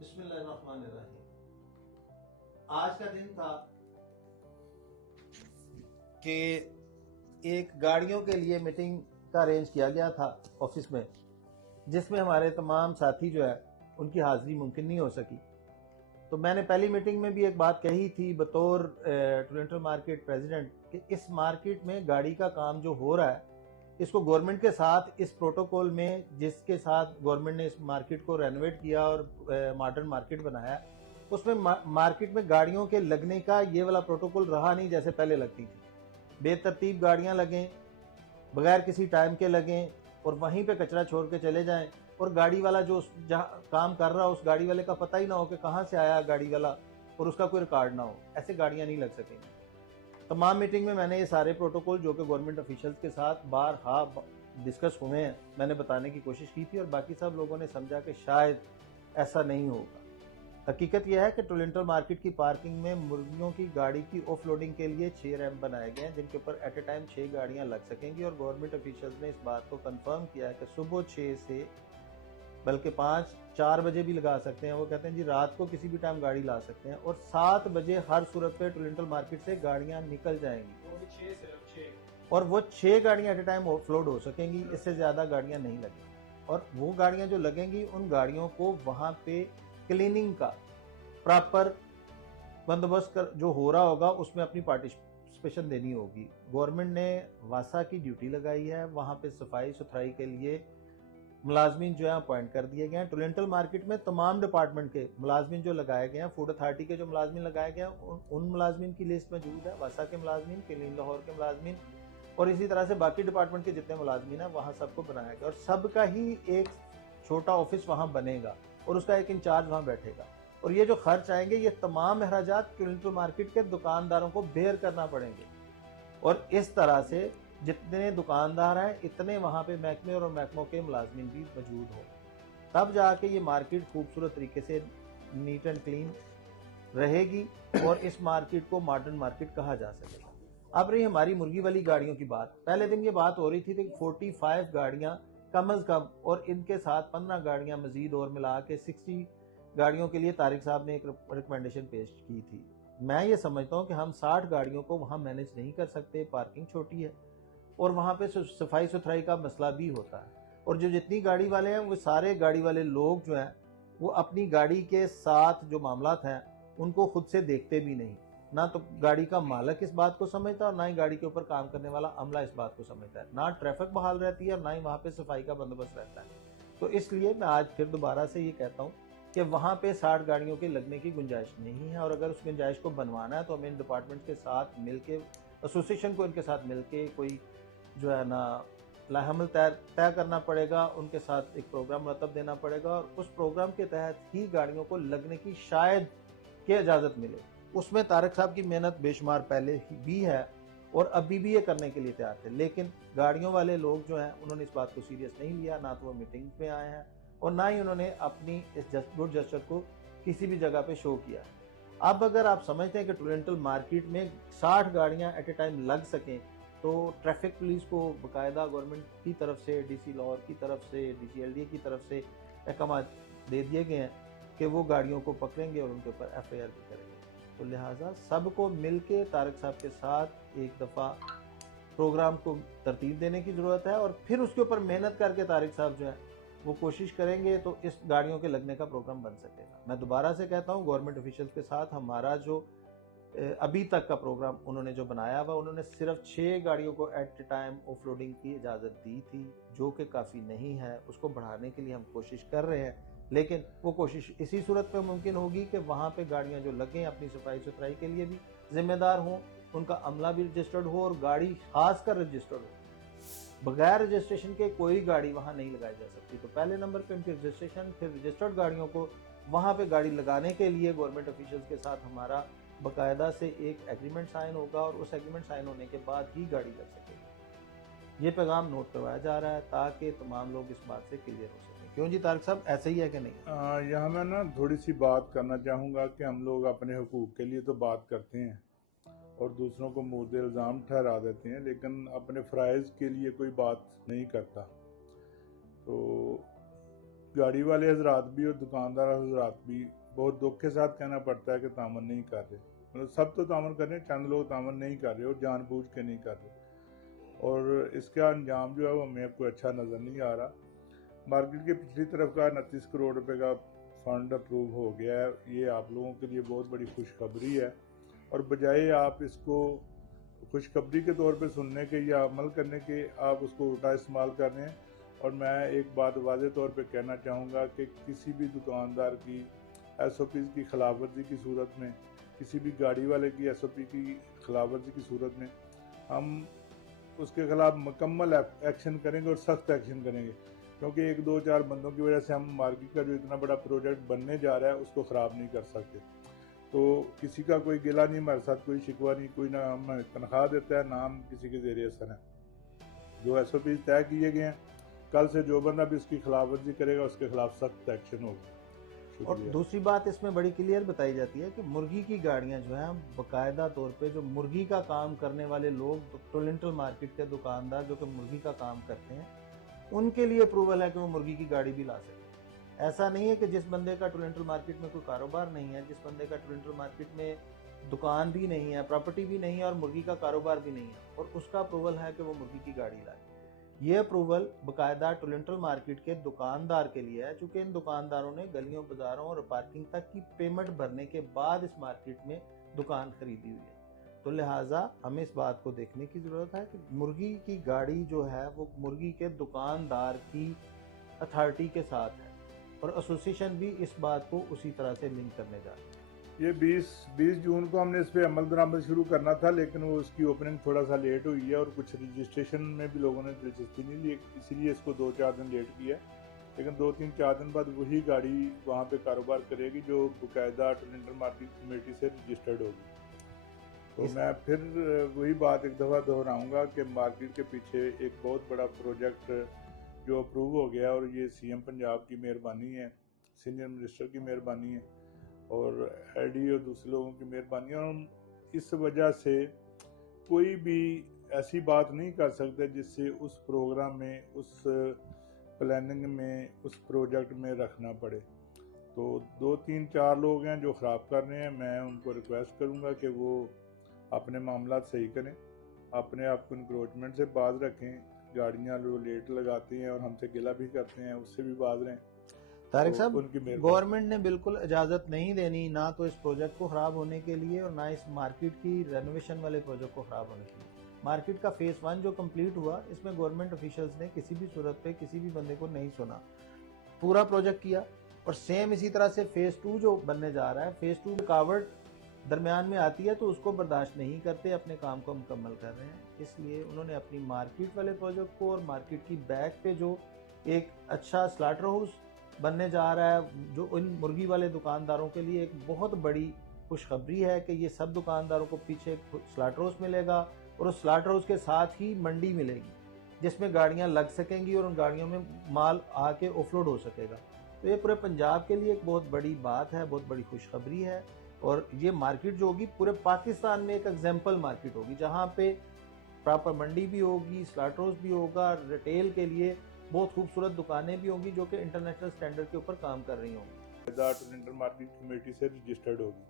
बिस्मिल्लाहिर्रहमानिर्रहीम। आज का दिन था कि एक गाड़ियों के लिए मीटिंग का अरेंज किया गया था ऑफिस में, जिसमें हमारे तमाम साथी जो है उनकी हाजिरी मुमकिन नहीं हो सकी। तो मैंने पहली मीटिंग में भी एक बात कही थी बतौर टोरंटो मार्केट प्रेसिडेंट कि इस मार्केट में गाड़ी का काम जो हो रहा है इसको गवर्नमेंट के साथ इस प्रोटोकॉल में, जिसके साथ गवर्नमेंट ने इस मार्केट को रेनोवेट किया और मॉडर्न मार्केट बनाया, उसमें मार्केट में गाड़ियों के लगने का ये वाला प्रोटोकॉल रहा नहीं जैसे पहले लगती थी। बेतरतीब गाड़ियां लगें, बगैर किसी टाइम के लगें और वहीं पे कचरा छोड़ के चले जाएं, और गाड़ी वाला जो जहाँ काम कर रहा हो उस गाड़ी वाले का पता ही ना हो कि कहाँ से आया गाड़ी वाला, और उसका कोई रिकॉर्ड ना हो। ऐसे गाड़ियां नहीं लग सकेंगी। तमाम मीटिंग में मैंने ये सारे प्रोटोकॉल जो कि गवर्नमेंट ऑफिशियल्स के साथ बारहा डिस्कस हुए हैं, मैंने बताने की कोशिश की थी, और बाकी सब लोगों ने समझा कि शायद ऐसा नहीं होगा। हकीकत यह है कि टोरंटो मार्केट की पार्किंग में मुर्गियों की गाड़ी की ऑफ लोडिंग के लिए 6 रैम्प बनाए गए हैं, जिनके ऊपर एट ए टाइम 6 गाड़ियां लग सकेंगी, और गवर्नमेंट ऑफिशियल्स ने इस बात को कंफर्म किया है कि सुबह 6 से बल्कि 5-4 बजे भी लगा सकते हैं। वो कहते हैं जी रात को किसी भी टाइम गाड़ी ला सकते हैं, और 7 बजे हर सूरत पे टोरंटो मार्केट से गाड़ियां निकल जाएंगी, और वो 6 गाड़ियां एट ए टाइम ऑफलोड हो सकेंगी, इससे ज्यादा गाड़ियां नहीं लगेंगी। और वो गाड़ियां जो लगेंगी उन गाड़ियों को वहां पे क्लीनिंग का प्रॉपर बंदोबस्त जो हो रहा होगा उसमें अपनी पार्टिसिपेशन देनी होगी। गवर्नमेंट ने वासा की ड्यूटी लगाई है, वहां पे सफाई सुथराई के लिए मुलाजमीन जो है अपॉइंट कर दिए गए हैं। टोरंटो मार्केट में तमाम डिपार्टमेंट के मुलाजमीन जो लगाए गए हैं, फूड अथॉरिटी के जो मुलाजमीन लगाए गए हैं उन मुलाजमीन की लिस्ट मौजूद है, वासा के मुलाजमीन, क्लीन लाहौर के मुलाजमीन, और इसी तरह से बाकी डिपार्टमेंट के जितने मुलाजमीन है वहां सबको बनाया गया, और सबका ही एक छोटा ऑफिस वहां बनेगा और उसका एक इंचार्ज वहां बैठेगा। और ये जो खर्च आएंगे ये तमाम अखराजात टोरंटो मार्केट के दुकानदारों को बेयर करना पड़ेंगे, और इस तरह से जितने दुकानदार हैं इतने वहां पे महकमे और महकमों के मुलाजमीन भी मौजूद हो, तब जाके ये मार्केट खूबसूरत तरीके से नीट एंड क्लीन रहेगी और इस मार्केट को मॉडर्न मार्केट कहा जा सकेगा। अब रही हमारी मुर्गी वाली गाड़ियों की बात। पहले दिन ये बात हो रही थी कि 45 गाड़ियां कम अज कम, और इनके साथ 15 गाड़ियां मजीद और मिला के 60 गाड़ियों के लिए तारिक साहब ने एक रिकमेंडेशन पेश की थी। मैं ये समझता हूं कि हम 60 गाड़ियों को वहां मैनेज नहीं कर सकते, पार्किंग छोटी है और वहां पे सफाई सुथराई का मसला भी होता है, और जो जितनी गाड़ी वाले हैं वो सारे गाड़ी वाले लोग जो हैं वो अपनी गाड़ी के साथ जो मामलात हैं उनको खुद से देखते भी नहीं। ना तो गाड़ी का मालक इस बात को समझता है और ना ही गाड़ी के ऊपर काम करने वाला अमला इस बात को समझता है। ना ट्रैफिक बहाल रहती है और ना ही वहां पे सफाई का बंदोबस्त रहता है। तो इसलिए मैं आज फिर दोबारा से ये कहता हूँ कि वहां पे 60 गाड़ियों के लगने की गुंजाइश नहीं है, और अगर उस गुंजाइश को बनवाना है तो हमें इन डिपार्टमेंट के साथ मिलके, एसोसिएशन को इनके साथ मिलके कोई जो है ना लाहमल तय करना पड़ेगा, उनके साथ एक प्रोग्राम मुरतब देना पड़ेगा, और उस प्रोग्राम के तहत ही गाड़ियों को लगने की शायद की इजाज़त मिले। उसमें तारक साहब की मेहनत बेशुमार पहले ही भी है और अभी भी ये करने के लिए तैयार थे, लेकिन गाड़ियों वाले लोग जो हैं उन्होंने इस बात को सीरियस नहीं लिया, ना तो वो मीटिंग में आए हैं और ना ही उन्होंने अपनी इस गुड जेस्चर को किसी भी जगह पे शो किया। अब अगर आप समझते हैं कि टोरंटो मार्केट में 60 गाड़ियां एट ए टाइम लग सकें, तो ट्रैफिक पुलिस को बाकायदा गवर्नमेंट की तरफ से, डीसी लाहौर की तरफ से, डीसीएलडी की तरफ से अहकाम दे दिए गए हैं कि वो गाड़ियों को पकड़ेंगे और उनके ऊपर एफआईआर भी करेंगे। तो लिहाजा सबको मिलके तारक साहब के साथ एक दफ़ा प्रोग्राम को तरतीब देने की ज़रूरत है, और फिर उसके ऊपर मेहनत करके तारिक साहब जो है वो कोशिश करेंगे तो इस गाड़ियों के लगने का प्रोग्राम बन सकेगा। मैं दोबारा से कहता हूँ गवर्नमेंट ऑफिशियल्स के साथ हमारा जो अभी तक का प्रोग्राम उन्होंने जो बनाया हुआ, उन्होंने सिर्फ 6 गाड़ियों को एट ए टाइम ऑफलोडिंग की इजाज़त दी थी, जो कि काफ़ी नहीं है। उसको बढ़ाने के लिए हम कोशिश कर रहे हैं, लेकिन वो कोशिश इसी सूरत पे मुमकिन होगी कि वहाँ पे गाड़ियाँ जो लगें अपनी सफाई सुथराई के लिए भी जिम्मेदार हों, उनका अमला भी रजिस्टर्ड हो और गाड़ी खासकर रजिस्टर्ड हो। बगैर रजिस्ट्रेशन के कोई गाड़ी वहाँ नहीं लगाई जा सकती। तो पहले नंबर पे उनकी रजिस्ट्रेशन, फिर रजिस्टर्ड गाड़ियों को वहाँ पे गाड़ी लगाने के लिए गवर्नमेंट ऑफिशियल्स के साथ हमारा बाकायदा से एक एग्रीमेंट साइन होगा, और उस एग्रीमेंट साइन होने के बाद ही गाड़ी लग सकेगी। ये पैगाम नोट करवाया जा रहा है ताकि तमाम लोग इस बात से क्लियर हो सकें। क्यों जी तारिक साहब, ऐसे ही है कि नहीं? यहाँ मैं ना थोड़ी सी बात करना चाहूँगा कि हम लोग अपने हुकूक के लिए तो बात करते हैं और दूसरों को मुर्द इल्ज़ाम ठहरा देते हैं, लेकिन अपने फ़राइज़ के लिए कोई बात नहीं करता। तो गाड़ी वाले हजरात भी और दुकानदार हजरात भी बहुत दुख के साथ कहना पड़ता है कि तामन नहीं कर रहे। मतलब सब तो तामन कर रहे हैं, चंद लोग तामन नहीं कर रहे और जानबूझ के नहीं कर रहे, और इसका अंजाम जो है वो हमें कोई अच्छा नज़र नहीं आ रहा। मार्केट के पिछली तरफ का 29 करोड़ रुपए का फंड अप्रूव हो गया है। ये आप लोगों के लिए बहुत बड़ी खुशखबरी है, और बजाय आप इसको खुशखबरी के तौर पे सुनने के या अमल करने के, आप उसको उल्टा इस्तेमाल कर रहे हैं। और मैं एक बात वाज़े तौर पे कहना चाहूँगा कि किसी भी दुकानदार की SOPs की खिलाफवर्जी की सूरत में, किसी भी गाड़ी वाले की SOP की खिलाफवर्जी की सूरत में हम उसके खिलाफ मुकम्मल एक्शन करेंगे और सख्त एक्शन करेंगे, क्योंकि 1-2-4 बंदों की वजह से हम मार्केट का जो इतना बड़ा प्रोजेक्ट बनने जा रहा है उसको ख़राब नहीं कर सकते। तो किसी का कोई गिला नहीं, हमारे साथ कोई शिकवा नहीं, कोई ना हमें तनख्वाह देता है ना हम किसी के ज़रिए असर है। जो SOPs तय किए गए हैं, कल से जो बंदा भी उसकी खिलाफवर्जी करेगा उसके खिलाफ सख्त एक्शन होगा। और दूसरी बात इसमें बड़ी क्लियर बताई जाती है कि मुर्गी की गाड़ियां जो हैं बाकायदा तौर पे जो मुर्गी का काम करने वाले लोग, टोलेंटल मार्केट के दुकानदार जो कि मुर्गी का काम करते हैं, उनके लिए अप्रूवल है कि वो मुर्गी की गाड़ी भी ला सके। ऐसा नहीं है कि जिस बंदे का टोलेंटल मार्केट में कोई कारोबार नहीं है, जिस बंदे का टोलेंटल मार्केट में दुकान भी नहीं है, प्रॉपर्टी भी नहीं है और मुर्गी का कारोबार भी नहीं है, और उसका अप्रूवल है कि वो मुर्गी की गाड़ी लाए। ये अप्रूवल बाकायदा टोलेंटल मार्केट के दुकानदार के लिए है, चूंकि इन दुकानदारों ने गलियों, बाजारों और पार्किंग तक की पेमेंट भरने के बाद इस मार्केट में दुकान खरीदी हुई है। तो लिहाजा हमें इस बात को देखने की ज़रूरत है कि मुर्गी की गाड़ी जो है वो मुर्गी के दुकानदार की अथॉरिटी के साथ है, और एसोसिएशन भी इस बात को उसी तरह से लिंक करने जा रही है। ये 20 जून को हमने इस पर अमल दरामद शुरू करना था, लेकिन वो उसकी ओपनिंग थोड़ा सा लेट हुई है और कुछ रजिस्ट्रेशन में भी लोगों ने दिलचस्पी नहीं ली, इसीलिए इसको 2-4 दिन लेट किया। लेकिन 2-3-4 दिन बाद वही गाड़ी वहाँ पे कारोबार करेगी जो बाकायदा टोलेंटल मार्केट कमेटी से रजिस्टर्ड होगी। तो मैं फिर वही बात एक दफ़ा दोहराऊँगा कि मार्केट के पीछे एक बहुत बड़ा प्रोजेक्ट जो अप्रूव हो गया, और ये CM पंजाब की मेहरबानी है, सीनियर मिनिस्टर की मेहरबानी है और LD और दूसरे लोगों की मेहरबानी है। और इस वजह से कोई भी ऐसी बात नहीं कर सकते जिससे उस प्रोग्राम में, उस प्लानिंग में, उस प्रोजेक्ट में रखना पड़े। तो 2-3-4 लोग हैं जो ख़राब कर रहे हैं, मैं उनको रिक्वेस्ट करूंगा कि वो अपने मामला सही करें, अपने आप को इंक्रोचमेंट से बाज रखें। गाड़ियाँ जो लेट लगाते हैं और हमसे गिला भी करते हैं उससे भी बाज रहें। तारिक तो साहब, उनकी मेहरबानी। गवर्नमेंट ने बिल्कुल इजाज़त नहीं देनी, ना तो इस प्रोजेक्ट को ख़राब होने के लिए और ना इस मार्केट की रेनोवेशन वाले प्रोजेक्ट को ख़राब होने के लिए। मार्केट का फेज़ 1 जो कंप्लीट हुआ, इसमें गवर्नमेंट ऑफिशियल्स ने किसी भी सूरत पे किसी भी बंदे को नहीं सुना, पूरा प्रोजेक्ट किया। और सेम इसी तरह से फेज़ 2 जो बनने जा रहा है, फेज़ 2 रुकावट दरमियान में आती है तो उसको बर्दाश्त नहीं करते, अपने काम को मुकम्मल कर रहे हैं। इसलिए उन्होंने अपनी मार्केट वाले प्रोजेक्ट को और मार्केट की बैक पे जो एक अच्छा स्लाटर हाउस बनने जा रहा है, जो इन मुर्गी वाले दुकानदारों के लिए एक बहुत बड़ी खुशखबरी है कि ये सब दुकानदारों को पीछे स्लाटर हाउस मिलेगा और उस स्लाटर हाउस के साथ ही मंडी मिलेगी जिसमें गाड़ियां लग सकेंगी और उन गाड़ियों में माल आके ऑफलोड हो सकेगा। तो ये पूरे पंजाब के लिए एक बहुत बड़ी बात है, बहुत बड़ी खुशखबरी है। और ये मार्केट जो होगी पूरे पाकिस्तान में एक एग्जाम्पल मार्केट होगी, जहाँ पे प्रॉपर मंडी भी होगी, स्लाटर हाउस भी होगा, रिटेल के लिए बहुत खूबसूरत दुकानें भी होंगी जो कि इंटरनेशनल स्टैंडर्ड के ऊपर काम कर रही होंगी। टोलेंटल मार्केट कमेटी से रजिस्टर्ड होगी।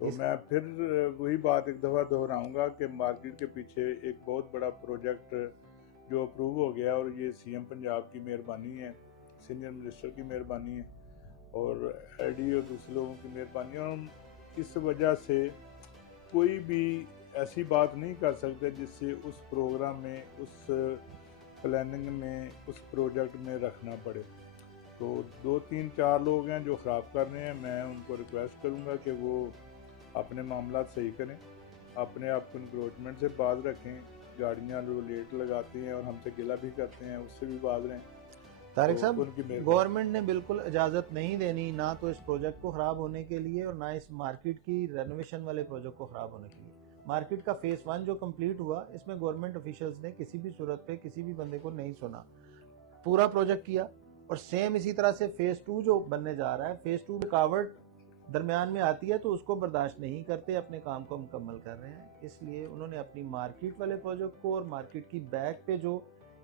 तो मैं फिर वही बात एक दफ़ा दोहराऊंगा कि मार्केट के पीछे एक बहुत बड़ा प्रोजेक्ट जो अप्रूव हो गया, और ये CM पंजाब की मेहरबानी है, सीनियर मिनिस्टर की मेहरबानी है और LD और दूसरे लोगों की मेहरबानी है। और इस वजह से कोई भी ऐसी बात नहीं कर सकते जिससे उस प्रोग्राम में, उस प्लानिंग में, उस प्रोजेक्ट में रखना पड़े। तो 2-3-4 लोग हैं जो ख़राब कर रहे हैं, मैं उनको रिक्वेस्ट करूंगा कि वो अपने मामला सही करें, अपने आप को इंक्रोचमेंट से बाज रखें। गाड़ियाँ जो लेट लगाते हैं और हमसे गिला भी करते हैं उससे भी बाज रहें। तारिक तो साहब, उनकी मेहरबानी। गवर्नमेंट ने बिल्कुल इजाज़त नहीं देनी, ना तो इस प्रोजेक्ट को ख़राब होने के लिए और ना इस मार्केट की रेनोवेशन वाले प्रोजेक्ट को ख़राब होने के लिए। मार्केट का फेज़ 1 जो कंप्लीट हुआ, इसमें गवर्नमेंट ऑफिशियल्स ने किसी भी सूरत पे किसी भी बंदे को नहीं सुना, पूरा प्रोजेक्ट किया। और सेम इसी तरह से फेज़ 2 जो बनने जा रहा है, फेज़ 2 रुकावट दरमियान में आती है तो उसको बर्दाश्त नहीं करते, अपने काम को मुकम्मल कर रहे हैं। इसलिए उन्होंने अपनी मार्केट वाले प्रोजेक्ट को और मार्केट की बैक पे जो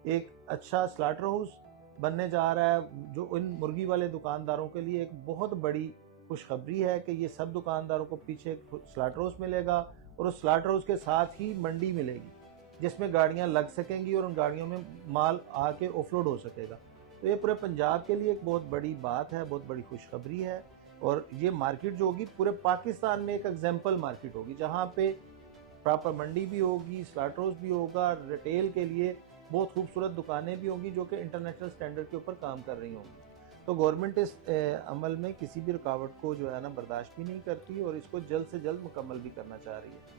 एक अच्छा स्लाटर हाउस बनने जा रहा है, जो इन मुर्गी वाले दुकानदारों के लिए एक बहुत बड़ी खुशखबरी है कि ये सब दुकानदारों को पीछे स्लाटर हाउस मिलेगा और उस स्लाटर हाउस के साथ ही मंडी मिलेगी जिसमें गाड़ियां लग सकेंगी और उन गाड़ियों में माल आके ऑफलोड हो सकेगा। तो ये पूरे पंजाब के लिए एक बहुत बड़ी बात है, बहुत बड़ी खुशखबरी है। और ये मार्केट जो होगी पूरे पाकिस्तान में एक एग्जाम्पल मार्केट होगी जहाँ पे प्रॉपर मंडी भी होगी, स्लाटर हाउस भी होगा, रिटेल के लिए बहुत खूबसूरत दुकानें भी होंगी जो कि इंटरनेशनल स्टैंडर्ड के ऊपर काम कर रही होंगी। तो गवर्नमेंट इस अमल में किसी भी रुकावट को जो है ना बर्दाश्त भी नहीं करती और इसको जल्द से जल्द मुकम्मल भी करना चाह रही है।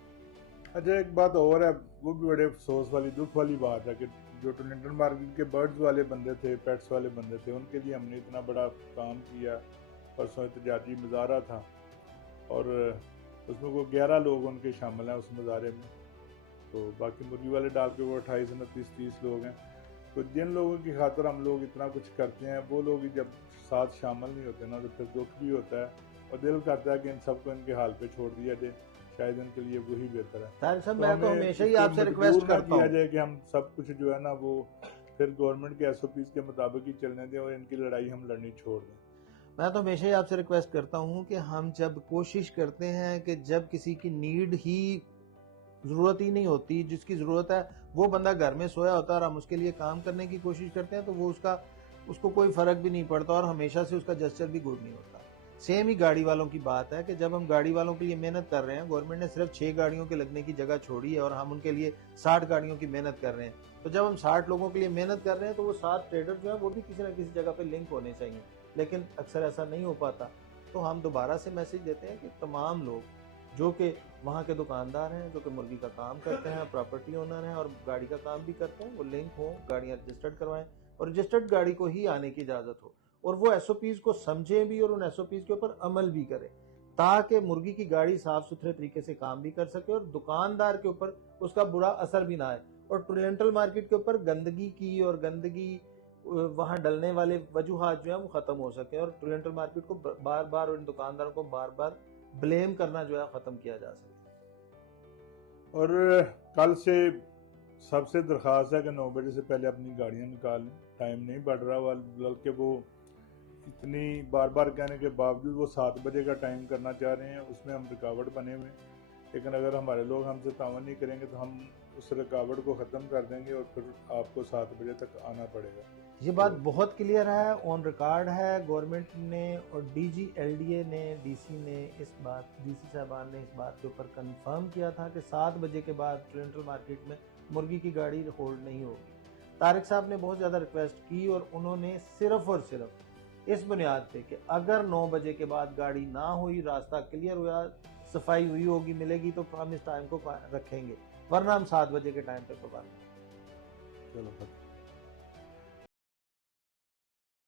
अच्छा, एक बात और है, वो भी बड़े अफसोस वाली, दुख वाली बात है कि जो टोरंटो मार्केट के बर्ड्स वाले बंदे थे, पेट्स वाले बंदे थे, उनके लिए हमने इतना बड़ा काम किया। परसों एहतजाजी मुजाहरा था और उसमें वो 11 लोग उनके शामिल हैं उस मुजाहरे में। तो बाकी मुर्गी वाले डाल के वो 28, 29, 30 लोग हैं। तो जिन लोगों की खातर हम लोग इतना कुछ करते हैं, वो लोग ही जब साथ शामिल नहीं होते ना, तो फिर दुख भी होता है और दिल करता है कि इन सबको इनके हाल पे छोड़ दिया जाए, शायद इनके लिए वही बेहतर है। तारिक साहब, तो मैं तो हमें हमेशा ही इसको आपसे मजबूर रिक्वेस्ट ना करता किया हूँ, जाए कि हम सब कुछ जो है ना वो फिर गवर्नमेंट के SOPs के मुताबिक ही चलने दें और इनकी लड़ाई हम लड़नी छोड़ दें। मैं तो हमेशा ही आपसे रिक्वेस्ट करता हूँ कि हम जब कोशिश करते हैं कि जब किसी की नीड ही ज़रूरत ही नहीं होती, जिसकी ज़रूरत है वो बंदा घर में सोया होता है और हम उसके लिए काम करने की कोशिश करते हैं, तो वो उसको कोई फ़र्क भी नहीं पड़ता और हमेशा से उसका जेस्चर भी गुड नहीं होता। सेम ही गाड़ी वालों की बात है कि जब हम गाड़ी वालों के लिए मेहनत कर रहे हैं, गवर्नमेंट ने सिर्फ 6 गाड़ियों के लगने की जगह छोड़ी है और हम उनके लिए 60 गाड़ियों की मेहनत कर रहे हैं। तो जब हम 60 लोगों के लिए मेहनत कर रहे हैं तो वो 7 ट्रेडर जो है वो भी किसी ना किसी जगह पे लिंक होने चाहिए, लेकिन अक्सर ऐसा नहीं हो पाता। तो हम दोबारा से मैसेज देते हैं कि तमाम लोग जो कि वहाँ के दुकानदार हैं, जो कि मुर्गी का काम करते हैं, प्रॉपर्टी ओनर हैं और गाड़ी का काम भी करते हैं, वो लिंक हो, गाड़ियाँ रजिस्टर्ड करवाएं और रजिस्टर्ड गाड़ी को ही आने की इजाज़त हो और वो SOPs को समझें भी और उन SOPs के ऊपर अमल भी करें ताकि मुर्गी की गाड़ी साफ सुथरे तरीके से काम भी कर सके और दुकानदार के ऊपर उसका बुरा असर भी ना आए और टोरंटो मार्केट के ऊपर गंदगी की और गंदगी वहाँ डलने वाले वजूहात जो है वो ख़त्म हो सके और टोरंटो मार्केट को बार बार और इन दुकानदारों को बार बार ब्लेम करना जो है ख़त्म किया जा सके। और कल से सबसे दरख्वास्त है कि 9 बजे से पहले अपनी गाड़ियाँ निकालें। टाइम नहीं बढ़ रहा, बल्कि वो इतनी बार बार कहने के बावजूद वो 7 बजे का टाइम करना चाह रहे हैं, उसमें हम रुकावट बने हुए हैं। लेकिन अगर हमारे लोग हमसे तावन नहीं करेंगे तो हम उस रुकावट को ख़त्म कर देंगे और फिर आपको 7 बजे तक आना पड़ेगा। ये बात बहुत क्लियर है, ऑन रिकॉर्ड है। गवर्नमेंट ने और DG LDA ने, DC ने DC साहबान ने इस बात के ऊपर कंफर्म किया था कि 7 बजे के बाद टोरंटो मार्केट में मुर्गी की गाड़ी होल्ड नहीं होगी। तारिक साहब ने बहुत ज़्यादा रिक्वेस्ट की और उन्होंने सिर्फ और सिर्फ इस बुनियाद पे कि अगर 9 बजे के बाद गाड़ी ना हुई, रास्ता क्लियर हुआ, सफाई हुई होगी, मिलेगी तो हम इस टाइम को रखेंगे, वरना हम 7 बजे के टाइम पे पाबंद। चलो।